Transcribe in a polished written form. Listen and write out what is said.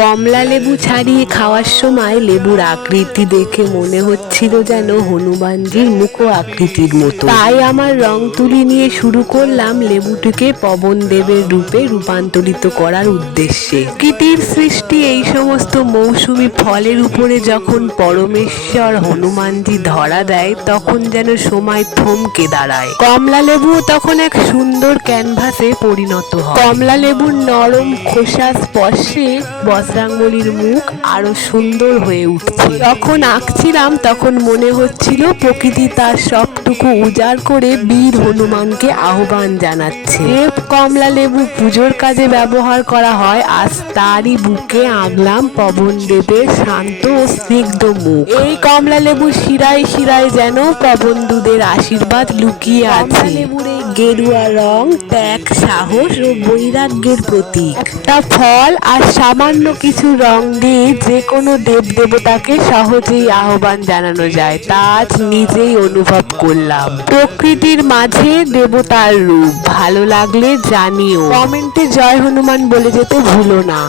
কমলা লেবু ছাড়িয়ে খাওয়ার সময় লেবুর আকৃতি দেখে মনে হচ্ছিল যেন হনুমানজির মুখ আকৃতির মতো। তাই আমার রং তুলি নিয়ে শুরু করলাম লেবুটিকে পবন দেবের রূপে রূপান্তরিত করার উদ্দেশ্যে। প্রকৃতির সৃষ্টি এই সমস্ত মৌসুমী ফলের উপরে যখন পরমেশ্বর হনুমানজি ধরা দেয় তখন যেন সময় থমকে দাঁড়ায়। কমলা লেবু তখন এক সুন্দর ক্যানভাসে পরিণত হয়। কমলা লেবুর নরম খোসা স্পর্শে বজরাঙ্গলির মুখ আরো সুন্দর হয়ে উঠছে। যখন আঁকছিলাম তখন মনে হচ্ছিল প্রকৃতি তার সবটুকু উজাড় করে বীর হনুমানকে আহ্বান জানাচ্ছে। কমলা লেবু পুজোর কাজে ব্যবহার করা হয়, আজ তারই বুকে আঁকলাম পবন দেবের শান্ত ও স্নিগ্ধ মুখ। এই কমলা লেবুর শিরায় শিরায় যেন পবনদূতের আশীর্বাদ লুকিয়ে আছে। লেবুর এই গেরুয়া রং ত্যাগ, সাহস ও বৈরাগ্যের প্রতীক। একটা ফল আর সামান্য কিছু রং দিয়ে যে কোনো দেব দেবতাকে সহজেই আহ্বান জানানো যায়, তা আজ নিজেই অনুভব করলাম। প্রকৃতির মাঝে দেবতার রূপ। ভালো লাগলে জানিও, কমেন্টে জয় হনুমান বলে যেতে ভুলো না।